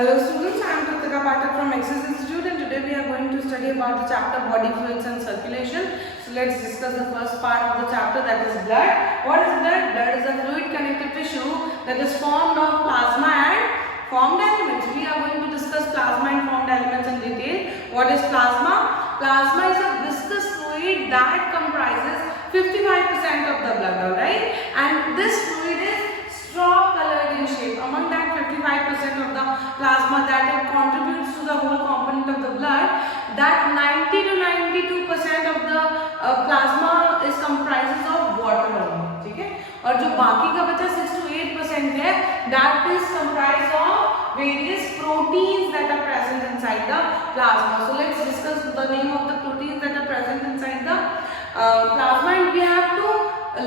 Hello students, I am Kritika Pathak from Axis Institute and today we are going to study about the chapter body fluids and circulation. So let's discuss the first part of the chapter, that is blood. What is blood? Blood is a fluid connective tissue that is formed of plasma and formed elements. We are going to discuss plasma and formed elements in detail. What is plasma? Plasma is a viscous fluid that comprises 55% of the blood, alright? And this fluid is straw colored in shape. Among that 55% of the plasma that it contributes to the whole component of the blood, that 90 to 92% of the plasma is comprises of water only. ठीक है? और जो बाकी का बचा 6 to 8% है, that is comprised of various proteins that are present inside the plasma. So let's discuss the name of the proteins that are present inside the plasma, and we have to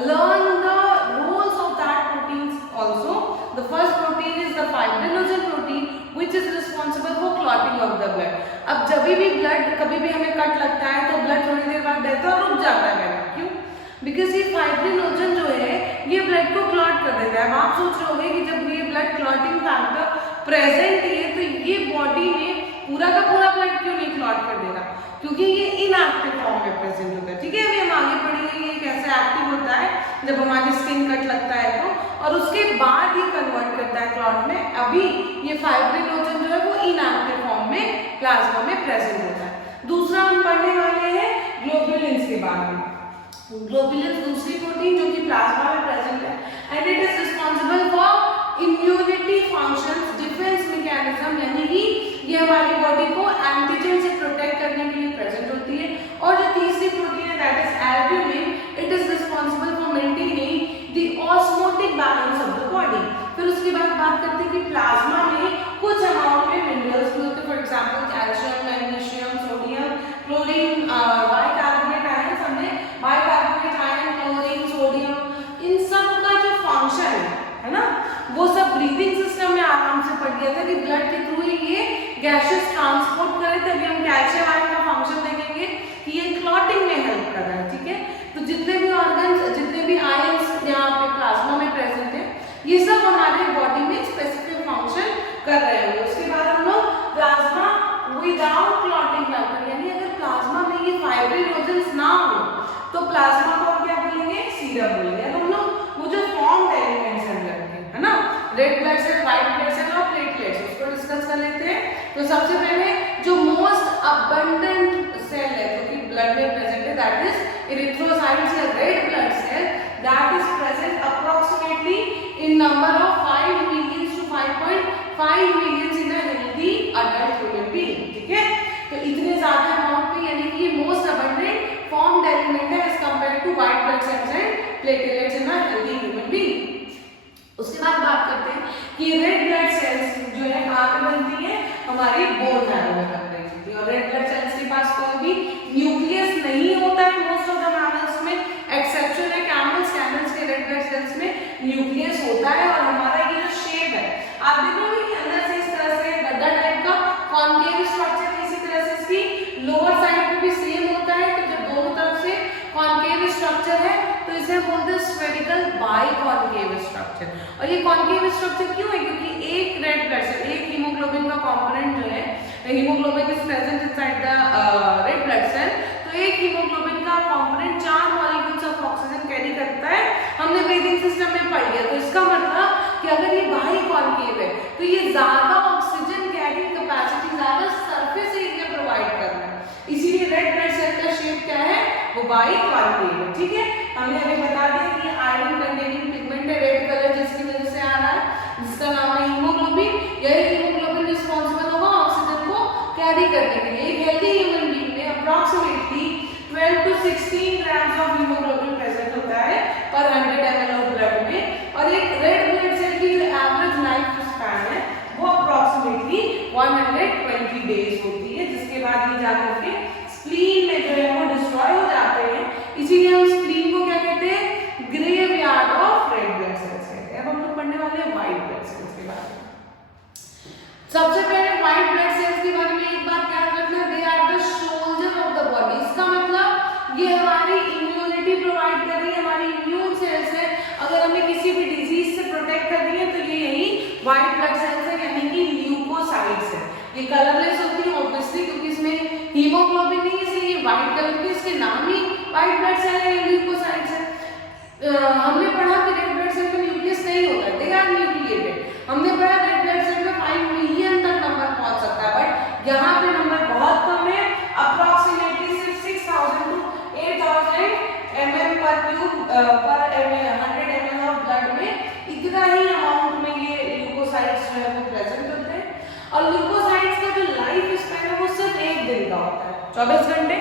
learn the roles of that proteins also. The first protein is the fibrinogen protein, which is responsible for clotting of the blood. अब जब भी blood कभी भी हमें cut लगता है तो blood थोड़ी देर बाद बहता है और रुक जाता है, क्यों? बिकॉज ये फाइब्रिनोजन जो है ये ब्लड को क्लॉट कर देता है. अब आप सोच रहे होंगे कि जब ये ब्लड क्लॉटिंग फैक्टर प्रेजेंट है तो ये बॉडी में पूरा का पूरा ब्लड क्यों नहीं क्लॉट कर दे रहा? क्योंकि ये इनएक्टिव फॉर्म में प्रेजेंट होता है. ठीक है, अभी हम आगे पढ़ेंगे ये कैसे एक्टिव होता है जब हमारी स्किन कट लगता है तो, और उसके बाद ये कन्वर्ट करता है क्लॉट में. अभी ये फाइब्रिनोजन जो है वो इनएक्टिव फॉर्म में प्लाज्मा में प्रेजेंट होता है. दूसरा हम पढ़ने वाले हैं ग्लोबुलिन्स के बारे में. ग्लोबुलिन्स दूसरी प्रोटीन जो कि प्लाज्मा में प्रेजेंट है, and it is responsible for immunity functions, defence mechanism, यानी कि ये हमारी बॉडी को एंटीजन से प्रोटेक्ट करने के लिए प्रेजेंट होती है. और जो तीसरी प्रोटीन है that is albumin, it is responsible for maintaining the osmotic balance of the body. फिर उसके बाद बात करते हैं कि प्लाज्मा में कुछ अमाउंट में मिनरल्स भी होते हैं, for example calcium, magnesium, sodium, chlorine, bicarbonate ion, हमने बाइकार्बोनेट आयन, क्लोरीन, सोडियम, इन सब का जो फंक्शन है ना, वो सब ब्रीदिंग सिस्टम में आराम से पढ़ गया था कि ब्लड के थ्रू ही ये गैसेस ट्रांसपोर्ट करे. तभी हम कैल्शियम आयन का फंक्शन देखेंगे कि ये क्लॉटिंग में हेल्प कर रहा है. ठीक है, तो जितने भी ऑर्गन्स, जितने भी आयंस यहाँ पे प्लाज्मा में प्रेजेंट है, ये सब हमारे बॉडी में स्पेसिफिक फंक्शन कर रहे हैं. उसके बाद हम लोग प्लाज्मा विदाउट क्लॉटिंग फैक्टर, यानी अगर प्लाज्मा में ये फाइब्रिनोजेंस ना हो तो प्लाज्मा को हम क्या बोलेंगे? सीरम बोलेंगे. हम लोग वो जो फॉर्म्ड एलिमेंट्स हैं ब्लड के, है ना, red blood cell, white blood cell और प्लेटलेट्स, उसको डिस्कस कर लेते हैं. तो सबसे पहले जो मोस्ट अबंडेंट सेल है जो कि ब्लड में प्रेजेंट है, दैट इज इरिथ्रोसाइट्स या red blood cell, that is present approximately in number of 5 million to 5.5 million in a healthy adult human being. ठीक है, तो इतने ज्यादा अमाउंट में, यानी कि ये मोस्ट अबंडेंट फॉर्म्ड एलिमेंट है as compare to white blood cells and platelets in a healthy human being. उसके बाद बात करते हैं कि रेड ब्लड सेल्स जो है कहाँ पे बनती है? हमारी बोन मैरो में बनती है. और रेड ब्लड सेल्स के पास कोई भी न्यूक्लियस नहीं होता है मोस्ट ऑफ द मैमल्स में, एक्सेप्शन है कैमल्स. कैमल्स के रेड ब्लड सेल्स में न्यूक्लियस होता है. और हमारा ये जो शेप है, आप देखोगे कि अंदर से इस तरह से गड्ढा टाइप का कॉन्केव स्ट्रक्चर, इसी तरह से इसकी लोअर साइड पे भी सेम होता है. तो जब दोनों तरफ से कॉन्केव स्ट्रक्चर है तो इसे बोलते हैं स्फेरिकल बाइकॉन्केव स्ट्रक्चर. और ये कॉन्केव स्ट्रक्चर क्यों है? क्योंकि एक रेड ब्लड सेल, एक हीमोग्लोबिन का कंपोनेंट जो है, haemoglobin is present inside the red blood cell. तो एक हीमोग्लोबिन का component 4 molecules of oxygen carry करता है. हमने ब्रीदिंग सिस्टम में पढ़ लिया. तो इसका मतलब कि अगर ये बाइकॉन्केव है तो ये ज्यादा ऑक्सीजन कैरिंग कैपेसिटी, ज्यादा सरफेस एरिया प्रोवाइड कर रहा है. इसीलिए रेड ब्लड सेल का शेप क्या है? वो बाइकॉन्केव है. ठीक है, हमने अभी बता दिया कि ये आयरन कंटेनिंग पिगमेंट है, रेड कलर जिसकी वजह से आ रहा है, जिसका नाम है हीमोग्लोबिन. यही हीमोग्लोबिन रिस्पॉन्सिबल होगा ऑक्सीजन को कैरी करने के लिए. एक हेल्दी ह्यूमन बीइंग में approximately 12 to 16 grams of haemoglobin present होता है पर 100 ml ऑफ ब्लड में. और एक रेड ब्लड सेल की जो एवरेज लाइफ स्पैन है वो अप्रोक्सीमेटली 120 डेज होती है, जिसके बाद ये जाकर के स्प्लीन में जो है वो डिस्ट्रॉय हो जाते हैं. इसीलिए हम स्प्लीन को क्या कहते हैं? Graveyard of red blood cells कहते हैं. अब हम लोग पढ़ने वाले हैं व्हाइट ब्लड सेल्स के बारे में. सबसे पहले व्हाइट ब्लड सेल्स के बारे में एक बात याद रखना, they are the soldier of the body. इसका मतलब ये हमारी इम्यूनिटी प्रोवाइड कर रही है, हमारी इम्यून सेल्स है. अगर हमें किसी भी डिजीज से प्रोटेक्ट कर रही है तो ये यही व्हाइट ब्लड सेल्स है, यानी कि ल्यूकोसाइट व्हाइट ब्लड सेल है, ये ल्यूकोसाइट्स है। हमने पढ़ा कि रेड ब्लड सेल में न्यूक्लियस नहीं होता, दे आर न्यूक्लिएटेड। हमने पढ़ा रेड ब्लड सेल में 5 मिलियन तक नंबर पहुंच सकता है, बट यहाँ पे नंबर बहुत कम है, अप्रोक्सीमेटली सिर्फ 6000 टू 8000 mm पर क्यूब पर 100 ml ऑफ ब्लड में इतना ही अमाउंट में ये ल्यूकोसाइट्स जो है वो प्रेजेंट होते हैं। और ल्यूकोसाइट्स का जो लाइफ स्पैन है वो सिर्फ 1 दिन का होता है, 24 घंटे,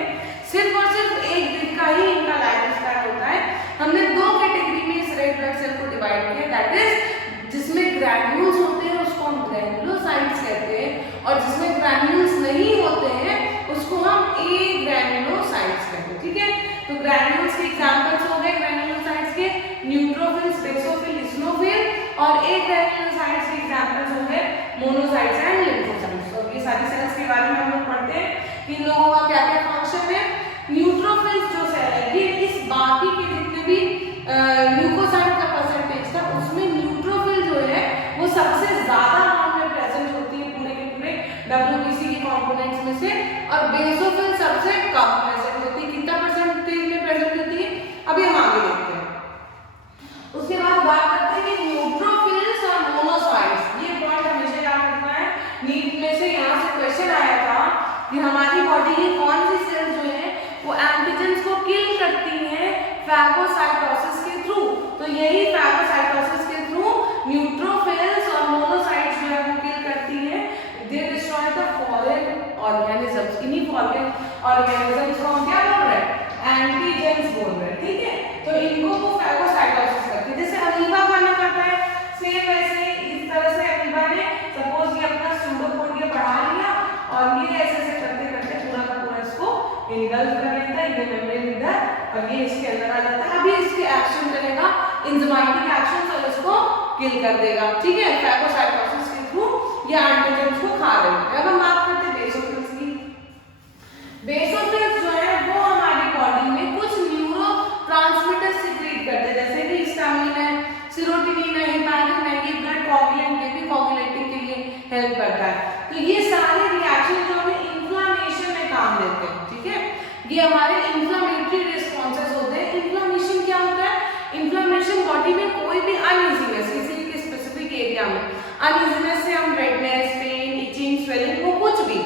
सिर्फ और सिर्फ 1 दिन का ही इनका लाइफ स्पैन होता है। हमने 2 कैटेगरी में इस रेड ब्लड सेल को डिवाइड किया, दैट इज जिसमें ग्रैन्यूल्स होते हैं उसको हम ग्रैन्युलोसाइट्स कहते हैं, और जिसमें ग्रैन्यूल्स नहीं होते हैं उसको हम एग्रैन्युलोसाइट्स कहते हैं, ठीक है। तो ग्रैन्यूल्स के एग्जांपल्स हो गए ग्रैन्युलोसाइट्स के न्यूट्रोफिल्स, बेसोफिल, इस्नोफिल, और एग्रैन्युलोसाइट्स के एग्जांपल्स हो गए मोनोसाइट्स एंड लिम्फोसाइट्स। तो ये सारी सेल्स के बारे में हम लोग पढ़ते हैं कि इन लोगों का क्या क्या फंक्शन है। न्यूट्रोफिल्स जो सेल है ये इस बाकी के जितने भी ल्यूकोसाइट का परसेंटेज था उसमें न्यूट्रोफिल जो है वो सबसे ज्यादा अमाउंट में प्रेजेंट होती है पूरे के पूरे डब्ल्यूबीसी के कंपोनेंट्स में से, और बेसोफिल सबसे कम प्रेजेंट होती है। कितना परसेंटेज में प्रेजेंट होती है अभी हम आगे देखते हैं। उसके बाद बात करते हैं कि न्यूट्रोफिल्स और मोनोसाइट्स, ये पॉइंट हमेशा याद रखना है, नीट में से यहाँ से क्वेश्चन आया था कि हमारी बॉडी की कौन सी सेल जो है वो एंटीजेंस को किल करती हैं फैगोसाइटोसिस के थ्रू। तो यही फैगोसाइटोसिस के थ्रू न्यूट्रोफिल्स और मोनोसाइट्स जो है वो किल करती हैं। दे डिस्ट्रॉय द फॉरेन ऑर्गेनिजम्स, इन्हीं फॉरेन ऑर्गेनिजम्स को हम क्या बोल रहे हैं, एंटीजेंस बोल रहे हैं, ठीक है। तो इनको वो फैगोसाइटोसिस करती है। जैसे अमीबा खाना खाता है, सेम वैसे इस तरह से अमीबा ने सपोज ये अपना सूडोपोडिया बढ़ा लिया और ये ऐसे ऐसे करते करते पूरा का पूरा इसको इनगल्फ कर लेता है, ये मेम्ब्रेन इधर और ये इसके अंदर आ जाता है। अभी इसके एक्शन करेगा एंजाइमेटिक एक्शन और इसको किल कर देगा, ठीक है, फैगोसाइटोसिस के थ्रू ये एंटीजेंस को खा रहे हैं। अब हम बात करते हैं बेसोफिल्स की। बेसोफिल्स जो है वो हमारी बॉडी में कुछ न्यूरोट्रांसमीटर्स सीक्रेट करते हैं, जैसे कि हिस्टामिन है, सेरोटोनिन है, हिपैरिन है, ये ब्लड कोगुलेंट, ये भी कोगुलेटिंग के लिए हेल्प करता है। तो ये सारे रिएक्शन जो हमें इन्फ्लेमेशन में काम देते हैं, ठीक है, ये हमारे इन्फ्लेमेटरी रिस्पॉन्सेस होते हैं। इन्फ्लेमेशन क्या होता है, इन्फ्लेमेशन बॉडी में कोई भी अनइजीनेस, किसी के स्पेसिफिक एरिया में अनइजीनेस से हम रेडनेस, पेन, इचिंग, स्वेलिंग, वो कुछ भी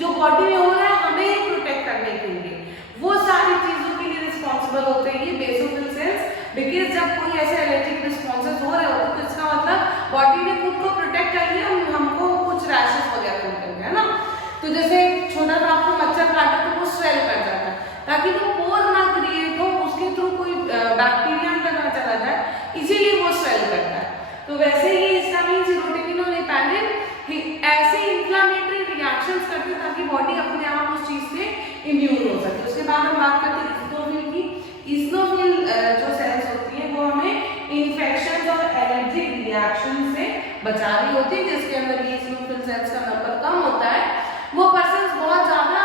जो बॉडी में हो रहा है हमें प्रोटेक्ट करने के लिए, वो सारी चीजों के लिए रिस्पॉन्सिबल होते हैं ये बेसोफिल सेल्स। बिकॉज जब कोई ऐसे एलर्जिक रिस्पॉन्सेस हो रहे होते हैं तो इसका मतलब बॉडी ने खुद को प्रोटेक्ट कर लिया, हमको कुछ रैशेस वगैरह निकल गए, है ना। तो जैसे छोटा सा आपको मच्छर काटा तो वो स्वेल कर जाता है, ताकि वो पोर ना क्रिएट हो, उसके थ्रू कोई बैक्टीरिया अंदर ना चला जाए, इसीलिए वो स्वेल करता है। तो वैसे ही हिस्टामिन, सेरोटोनिन और हिपैरिन ऐसे इन्फ्लेमेटरी रिएक्शंस करते हैं ताकि बॉडी अपने आप उस चीज से इम्यून हो सके। उसके बाद हम बात करते हैं इस्नोफिल की। इस्नोफिल जो सेल्स होती है वो हमें इन्फेक्शन और एलर्जिक रिएक्शन से बचा रही होती है। जिसके अंदर ये इस्नोफिल सेल्स का नंबर कम होता है वो पर्सन्स बहुत ज्यादा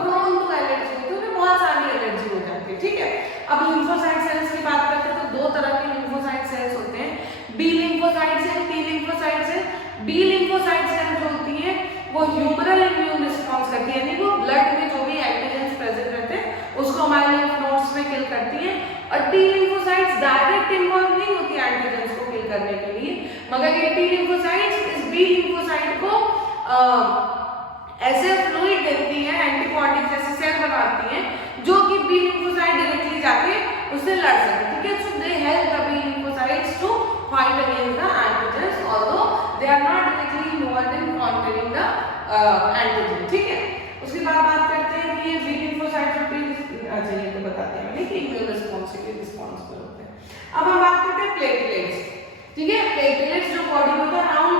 प्रोन टू एलर्जी होते हैं, उन्हें बहुत सारी एलर्जी हो जाती है, ठीक है। अब लिम्फोसाइट सेल्स की बात करते हैं तो 2 तरह के लिम्फोसाइट सेल्स होते हैं, B lymphocyte cell, T lymphocyte cell. B lymphocyte cell जो होती है वो ह्यूमरल इम्यून रिस्पॉन्स करती है, यानी वो ब्लड में जो भी एंटीजेंस प्रेजेंट रहते हैं उसको हमारे लिम्फ नोड्स में किल करती है। और टी लिम्फोसाइट्स डायरेक्ट इन्वॉल्व नहीं होती है एंटीजेंस को किल करने के लिए, मगर ये टी लिम्फोसाइट्स इस बी लिम्फोसाइट को ऐसे फ्लूइड देती है, एंटीबॉडीज जैसे सेल बनाती हैं जो कि बी लिम्फोसाइट डायरेक्टली जाके उससे लड़ सके, ठीक है। So they help the B lymphocytes to fight against the antigens although they are not directly involved in countering the antigen, ठीक है। उसके बाद बात करते हैं कि ये बी लिम्फोसाइट अच्छा ये तो बताते हैं मैंने कि इम्यून रिस्पॉन्स के लिए रिस्पॉन्सिबल होते हैं। अब हम बात करते हैं प्लेटलेट्स, ठीक है। प्लेटलेट्स जो बॉडी में होता है around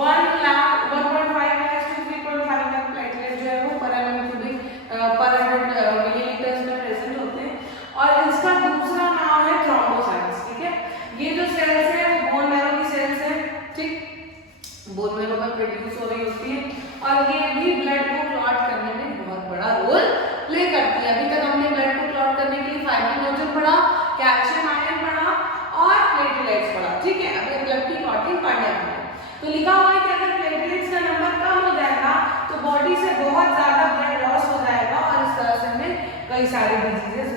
1 lakh 1.5 lakh to 3.5 lakh platelet जो है वो पर एमएम क्यूबिक पर 100 मिलीलीटर्स में प्रेजेंट होते हैं। और इसका दूसरा नाम है थ्रोम्बोसाइट्स, ठीक है। ये जो सेल्स है वो बोन मैरो की सेल्स है, ठीक, बोन मैरो में प्रोड्यूस हो रही होती है और ये भी ब्लड को क्लॉट करने में बहुत बड़ा रोल प्ले करती है। अभी तक हमने ब्लड को क्लॉट करने के लिए फाइब्रिनोजन पढ़ा, कैल्शियम आयन पढ़ा और प्लेटलेट्स पढ़ा, ठीक है। अभी ब्लड की क्लॉटिंग पढ़ने वाले हैं। तो लिखा हुआ है कि अगर प्लेटलेट्स का नंबर कम हो जाएगा तो बॉडी से बहुत ज्यादा ब्लड लॉस हो जाएगा और इस तरह से हमें कई सारे डिजीजेस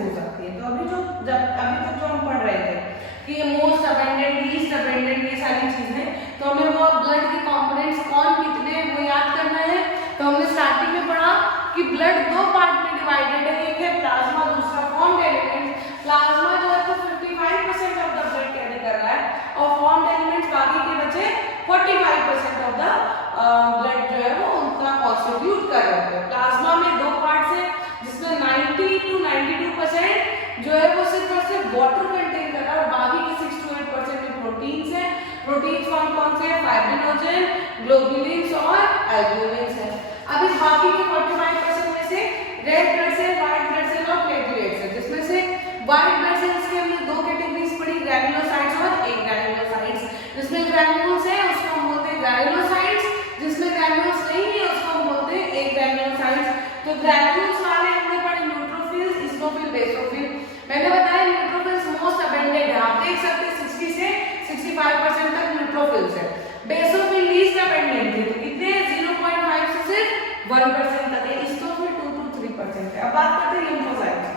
कॉन्स्टिट्यूट कर रहे होते हैं। प्लाज्मा में दो पार्ट्स हैं जिसमें 90 to 92% जो है वो सिर्फ और सिर्फ वाटर कंटेन कर रहा है और बाकी के 6 to 8% में प्रोटीन्स हैं। प्रोटीन्स कौन से हैं? फाइब्रिनोजन, ग्लोबुलिन्स और एल्ब्यूमिन्स हैं। अब इस बाकी के 45% में से red blood cell, white blood cell और प्लेटलेट्स हैं, जिसमें से व्हाइट ब्लड सेल्स की हमने दो कैटेगरीज पढ़ी, ग्रैन्युलोसाइट्स और एग्रैन्युलोसाइट्स। जिसमें ग्रैन्युल्स है उसको हम बोलते हैं ग्रैन्युलोसाइट्स, जिसमें ग्रैन्युल्स नहीं है उसको हम बोलते हैं एग्रैन्युलोसाइट्स। तो ग्रैन्युल्स वाले हमने पढ़े न्यूट्रोफिल्स, इस्नोफिल, बेसोफिल। मैंने बताया न्यूट्रोफिल्स मोस्ट अबेंडेंट है, आप देख सकते हैं 60 से 65% तक न्यूट्रोफिल्स है। बेसोफिल लीस्ट अबेंडेंट है, तो कितने 0.5 से सिर्फ 1% तक है। इस्नोफिल 2 to 3% है। अब बात करते हैं लिम्फोसाइट्स।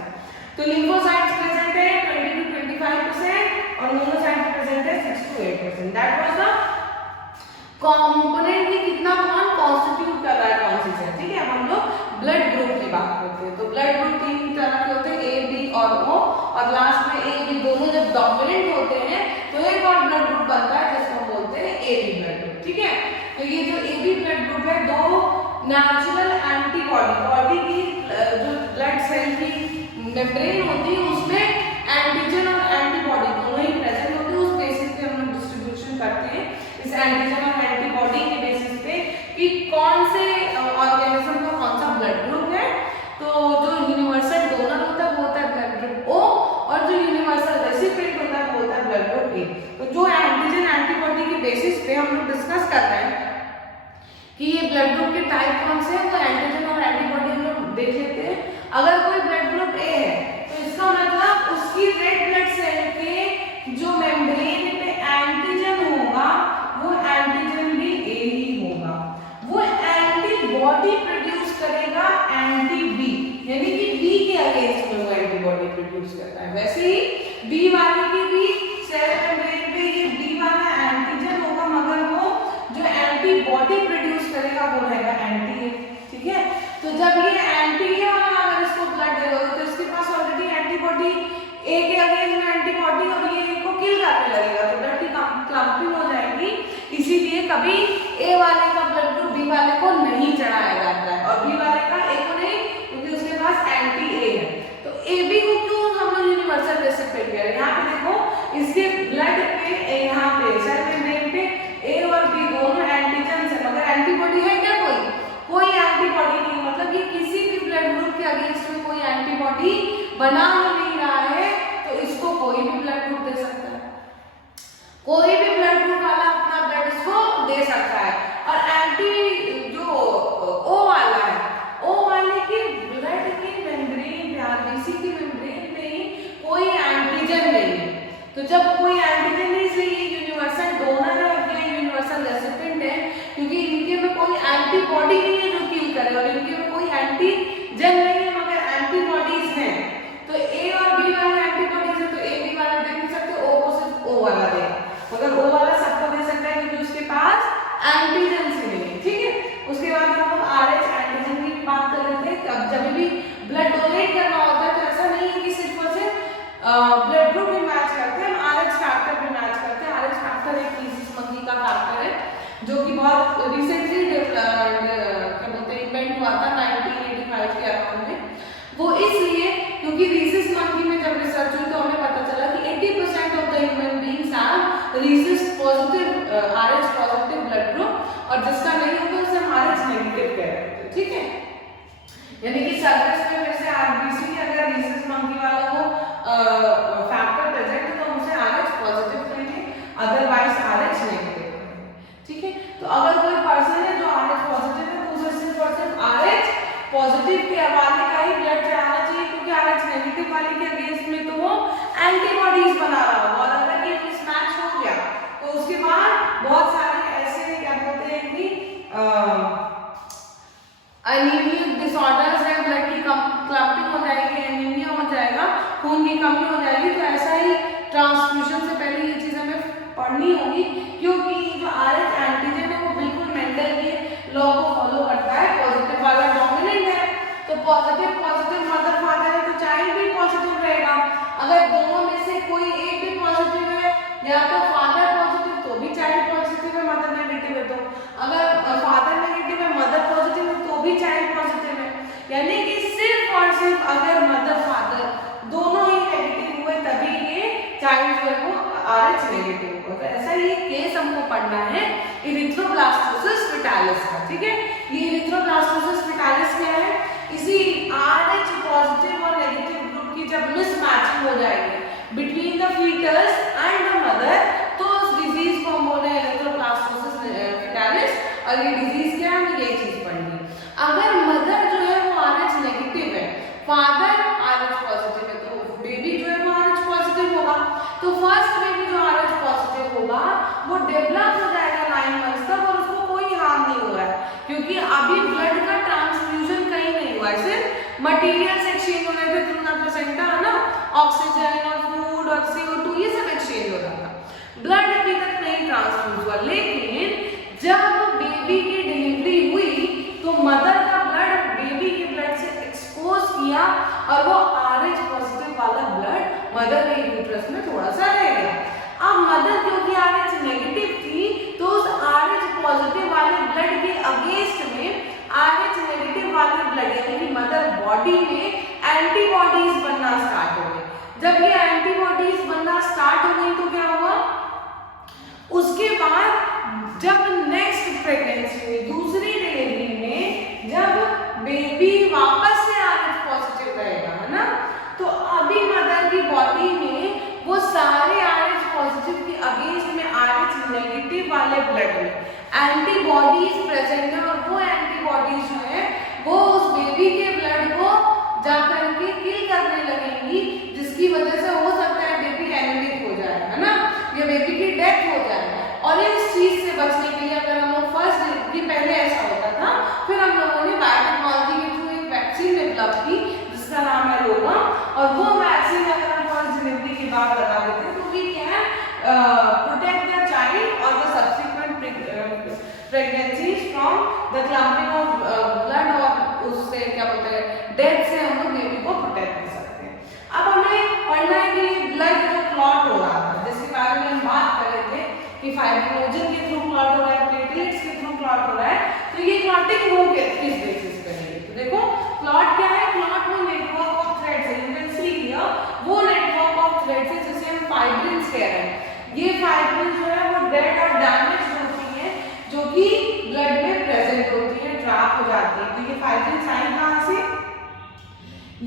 तो लिम्फोसाइट्स प्रेजेंट है 20 to 25% और मोनोसाइट्स प्रेजेंट है 6 to 8%। That was the component की कितना कौन कॉन्स्टिट्यूट कर रहा है कौन सी सेल। ठीक है, अब हम लोग ब्लड ग्रुप की बात करते हैं। तो ब्लड ग्रुप तीन तरह के होते हैं, ए, बी और ओ, और लास्ट में ए बी दोनों जब डोमिनेंट होते हैं तो एक और ब्लड ग्रुप बनता है जिसको हम बोलते हैं ए बी ब्लड ग्रुप। ठीक है, तो ये जो ए बी ब्लड ग्रुप है, दो नेचुरल एंटीबॉडी, बॉडी की जो ब्लड सेल की मेम्ब्रेन होती है उसमें एंटीजन और एंटीबॉडी दोनों ही प्रेजेंट होते हैं। उस बेसिस पे हम लोग डिस्ट्रीब्यूशन करते हैं इस एंटीजन और एंटीबॉडी के बेसिस पे कि कौन से ऑर्गेनिज्म का कौन सा ब्लड ग्रुप है। तो जो यूनिवर्सल डोनर होता है वो होता है ब्लड ग्रुप ओ, और जो यूनिवर्सल रेसिपिएंट होता है वो होता है ब्लड ग्रुप ए। तो जो एंटीजन एंटीबॉडी के बेसिस पे हम लोग डिस्कस कर रहे हैं कि ये ब्लड ग्रुप के टाइप कौन से हैं, वो एंटीजन और एंटीबॉडी हम लोग देख लेते हैं। अगर कोई ब्लड ग्रुप ए है तो इसका मतलब उसकी रेड ब्लड सेल के जो मेम्ब्रेन पे एंटीजन होगा वो एंटीजन भी ए ही होगा। वो एंटीबॉडी प्रोड्यूस करेगा एंटी बी, यानी कि बी के अगेंस्ट में वो एंटीबॉडी प्रोड्यूस करता है। वैसे ही बी वाले की भी सेल मेम्ब्रेन पे ये बी वाला एंटीजन होगा, मगर वो जो एंटीबॉडी प्रोड्यूस करेगा वो रहेगा एंटी ए। ठीक है, तो जब ये एंटी ए वाला अगर इसको ब्लड देगा तो इसके पास ऑलरेडी एंटीबॉडी ए के अगेंस्ट में एंटीबॉडी और ये ए को किल करने लगेगा, तो ब्लड की क्लम्पिंग हो जाएगी। इसीलिए कभी ए वाले का ब्लड ग्रुप बी वाले को नहीं चढ़ाया जाता है और बी वाले का ए को नहीं, क्योंकि उसके पास एंटी ए है। तो ए बी को क्यों हम लोग यूनिवर्सल रेसिपिएंट कह रहे हैं? यहाँ पे देखो इसके ब्लड पे यहाँ पे सेल मेम्ब्रेन पे ए और बी दोनों एंटीजन है, मगर एंटीबॉडी है क्या? कोई एंटीबॉडी नहीं। मतलब ये किसी भी ब्लड ग्रुप के अगेंस्ट में कोई एंटीबॉडी बना नहीं रहा है, तो इसको कोई भी ब्लड ग्रुप दे सकता है, कोई भी ब्लड ग्रुप वाला अपना ब्लड इसको दे सकता है। और एंटी जो ओ वाला है, ओ वाले के ब्लड की मेम्ब्रेन पे, आरबीसी की मेम्ब्रेन पे ही कोई एंटीजन नहीं है। तो जब कोई एंटीजन नहीं, इसलिए ये यूनिवर्सल डोनर है और ये यूनिवर्सल रेसिपिएंट है, क्योंकि इनके में कोई एंटीबॉडी नहीं है जो किल करे और इनके में कोई एंटीजन नहीं है मगर एंटीबॉडीज हैं। तो ए और बी वाले एंटीबॉडीज है, तो ए बी वाले दे नहीं सकते, ओ को सिर्फ ओ वाला देगा, मगर ओ वाला सबको दे सकता है क्योंकि उसके पास एंटीजन से नहीं है। ठीक है, उसके बाद हम लोग आरएच एंटीजन की बात कर लेते हैं। अब जब भी ब्लड डोनेट करना होता है तो ऐसा नहीं है कि सिर्फ और सिर्फ ब्लड ग्रुप भी मैच करते हैं, हम आरएच फैक्टर भी मैच करते हैं। आरएच फैक्टर एक रीसिस मंकी का फैक्टर है जो कि बहुत रिसेंटली इन्वेंट हुआ था 1985 के अराउंड में। वो इसलिए क्योंकि रीसिस मंकी में जब रिसर्च हुई तो हमें पता चला कि 80% of the human beings have rhesus positive RH positive blood group, और जिसका नहीं होता उसे हम आरएच नेगेटिव कह रहे हैं। ठीक है, यानी कि सरफेस पे जैसे आरबीसी के अगर रीसिस मंकी वाला को फैक्टर प्रेजेंट है तो हम उसे आरएच पॉजिटिव कहेंगे, अदरवाइज आरएच नेगेटिव कहेंगे। ठीक है, तो अगर कोई पर्सन है जो आरएच पॉजिटिव है तो उसे सिर्फ और सिर्फ आरएच पॉजिटिव के वाले का ही ब्लड चढ़ाना चाहिए, क्योंकि आरएच नेगेटिव वाले के अगेंस्ट में तो वो एंटीबॉडीज बना रहा होगा और अगर ये मिसमैच हो गया तो उसके बाद बहुत सारे ऐसे क्या बोलते हैं कि एनीमिक डिसऑर्डर्स है, ब्लड की क्लम्पिंग हो जाएगी, एनीमिया हो जाएगा, खून की कमी हो जाएगी। तो ऐसा ही ट्रांसफ्यूजन से पहले ये चीज हमें पढ़नी होगी, क्योंकि जो आरएच एंटीजन है वो बिल्कुल मेंडल के लॉ को फॉलो करता है। पॉजिटिव वाला डोमिनेंट है तो पॉजिटिव मदर फादर है तो चाइल्ड भी पॉजिटिव रहेगा। अगर दोनों में से कोई एक भी पॉजिटिव है, या तो फादर पॉजिटिव तो भी चाइल्ड पॉजिटिव है, मदर नेगेटिव है। तो अगर फादर नेगेटिव है मदर पॉजिटिव है तो भी हमको पढ़ना है इरिथ्रोब्लास्टोसिस फेटालिस का, ठीक है। ये इरिथ्रोब्लास्टोसिस फेटालिस क्या है, इसी RH पॉजिटिव और नेगेटिव ग्रुप की जब मिसमैचिंग हो जाएगी between the foetus and the mother, तो उस डिजीज को हम बोल रहे हैं इरिथ्रोब्लास्टोसिस फेटालिस। और ये डिजीज क्या है, ये चीज पढ़नी। अगर मदर जो है वो RH नेगेटिव है, फादर RH पॉजिटिव है, तो बेबी जो है वो RH पॉजिटिव होगा। तो फर्स्ट बेबी जो RH पॉजिटिव होगा वो डेवलप हो जाएगा 9 मंथ्स तक और उसको कोई हार्म नहीं हुआ है, क्योंकि अभी ब्लड का ट्रांसफ्यूजन कहीं नहीं हुआ है, सिर्फ मटेरियल्स एक्सचेंज हो रहे थे थ्रू द प्लेसेंटा, है ना, ऑक्सीजन और फूड और CO2 ये सब एक्सचेंज हो रहा था, ब्लड अभी तक नहीं ट्रांसफ्यूज हुआ। लेकिन जब बेबी की डिलीवरी हुई तो मदर का ब्लड बेबी के ब्लड से एक्सपोज किया और वो RH पॉजिटिव वाला ब्लड मदर के यूट्रस में थोड़ा सा रह गया। अब मदर क्योंकि RH नेगेटिव थी तो उस RH पॉजिटिव वाले ब्लड के अगेंस्ट में RH नेगेटिव वाले ब्लड यानी कि मदर बॉडी में एंटीबॉडीज बनना स्टार्ट हो गई। जब ये एंटीबॉडीज बनना स्टार्ट हो गई तो क्या हुआ, उसके बाद जब नेक्स्ट प्रेगनेंसी में दूसरी डिलीवरी में जब बेबी वापस से RH पॉजिटिव रहेगा, है ना, तो अभी मदर की बॉडी में वो सारे RH पॉजिटिव के अगेंस्ट में RH नेगेटिव वाले ब्लड में एंटीबॉडीज प्रेजेंट है और वो एंटीबॉडीज जो है वो उस बेबी के ब्लड को जाकर के किल करने लगेंगी, जिसकी वजह से हो सकता है बेबी एनीमिक हो जाए, है ना, या बेबी की डेथ हो जाए। और इस चीज से बचने के लिए अगर हम लोग फर्स्ट डिलीवरी पहले ऐसा होता था, फिर हम लोगों ने बायोटेक्नोलॉजी के थ्रू एक वैक्सीन डेवलप की जिसका नाम है रोगा, और वो वैक्सीन अगर हम फर्स्ट डिलीवरी के बाद लगा देते हैं तो we can protect the child और the subsequent pregnancies from the clumping of blood, और उससे क्या बोलते हैं डेथ से हम लोग बेबी को प्रोटेक्ट कर सकते हैं। अब हमें पढ़ना है कि ब्लड जो क्लॉट हो रहा था जिसके बारे में हम बात कर रहे थे कि फाइब्रिनोजन के थ्रू क्लॉट हो रहा है, प्लेटलेट्स के थ्रू क्लॉट हो रहा है, तो ये क्लॉटिंग हो किस बेसिस पर है। तो देखो क्लॉट क्या है, क्लॉट वो नेटवर्क ऑफ थ्रेड्स है, यू कैन सी हियर वो नेटवर्क ऑफ थ्रेड्स है जिसे हम फाइब्रिन्स कह रहे हैं। ये फाइब्रिन जो है वो डेड और डैमेज होती है जो कि ब्लड में प्रेजेंट होती है, ट्रैप हो जाती है। तो ये फाइब्रिन आई कहां से,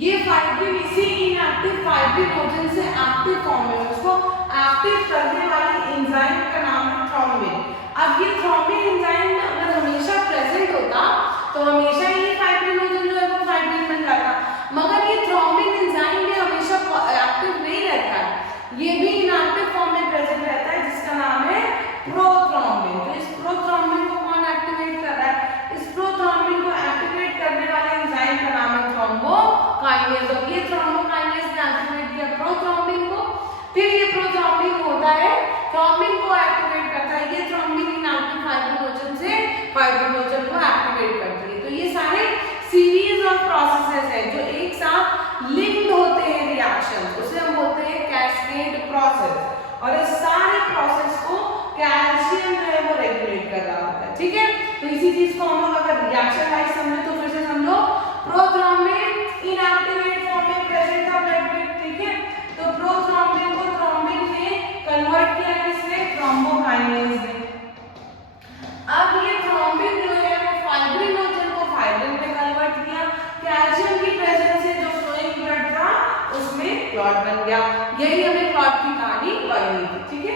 ये फाइब्रिन इसी इनएक्टिव फाइब्रिनोजन से एक्टिव फॉर्म में उसको एक्टिव करने वाली एंजाइम का नाम है थ्रोम्बिन। अब ये थ्रोम्बिन एंजाइम अगर हमेशा प्रेजेंट होता तो हमेशा ये फाइब्रिनोजन जो है वो फाइब्रिन बन जाता, मगर ये थ्रोम्बिन एंजाइम भी हमेशा एक्टिव नहीं रहता है, ये भी इनएक्टिव फॉर्म में प्रेजेंट रहता है जिसका नाम है प्रोथ्रोम्बिन। तो इस प्रोथ्रोम्बिन को कौन एक्टिवेट कर रहा है, इस प्रोथ्रोम्बिन को एक्टिवेट करने वाले एंजाइम का नाम है थ्रोम्बोकाइनेज। और ये थ्रोम्बोकाइनेज ने एक्टिवेट किया प्रोथ्रोम्बिन को, फिर ये प्रोथ्रोम्बिन होता है थ्रोम्बिन को एक्टिवेट करता है, ये थ्रोम्बिन इनएक्टिव फाइब्रिनोजन से फाइब्रिनोजन को एक्टिवेट करती है। तो ये सारे सीरीज ऑफ प्रोसेसेस है जो एक साथ लिंक्ड होते हैं रिएक्शंस, उसे हम बोलते हैं कैस्केड प्रोसेस, और इस सारे प्रोसेस को कैल्शियम जो है वो रेगुलेट कर रहा होता है, ठीक है। तो इसी चीज को हम लोग अगर रिएक्शन वाइज समझे तो फिर से समझो, प्रोथ्रोम्बिन इनएक्टिवेट फॉर्म में प्रेजेंट था ब्लड में, ठीक है, तो प्रोथ्रोम्बिन को थ्रोम्बिन में कन्वर्ट किया किसने, थ्रोम्बोकाइनेज ने। अब ये थ्रोम्बिन जो है वो फाइब्रिनोजन को फाइब्रिन में कन्वर्ट किया, कैल्शियम की प्रेजेंस से जो फ्लोइंग ब्लड था उसमें क्लॉट बन गया। यही हमें क्लॉट की कहानी पढ़नी थी, ठीक है।